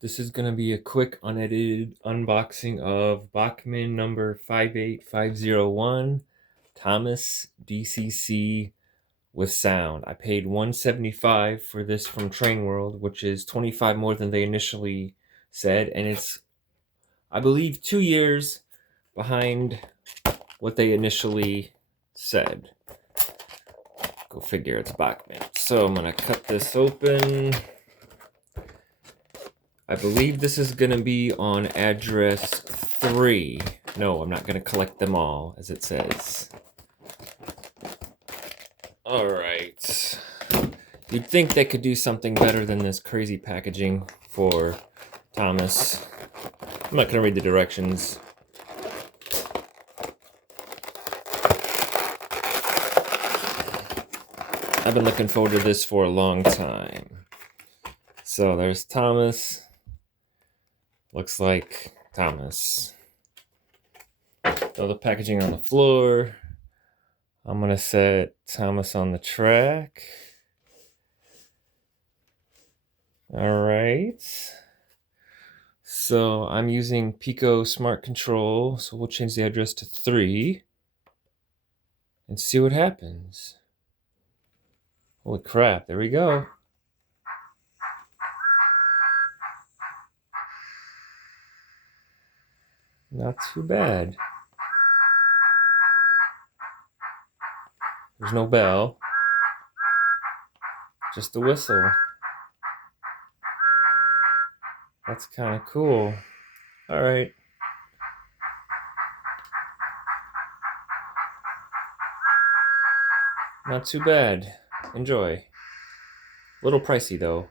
This is going to be a quick unedited unboxing of Bachmann number 58501 Thomas DCC with sound. I paid $175 for this from Train World, which is 25 more than they initially said, and it's, I believe, 2 years behind what they initially said. Go figure, it's Bachmann. So I'm going to cut this open. I believe this is going to be on address 3. No, I'm not going to collect them all, as it says. Alright. You'd think they could do something better than this crazy packaging for Thomas. I'm not going to read the directions. I've been looking forward to this for a long time. So there's Thomas. Looks like Thomas. Throw the packaging on the floor. I'm going to set Thomas on the track. All right. So I'm using Pico Smart Control. So we'll change the address to 3 and see what happens. Holy crap, there we go. Not too bad. There's no bell, just a whistle. That's kind of cool. All right. Not too bad. Enjoy. A little pricey though.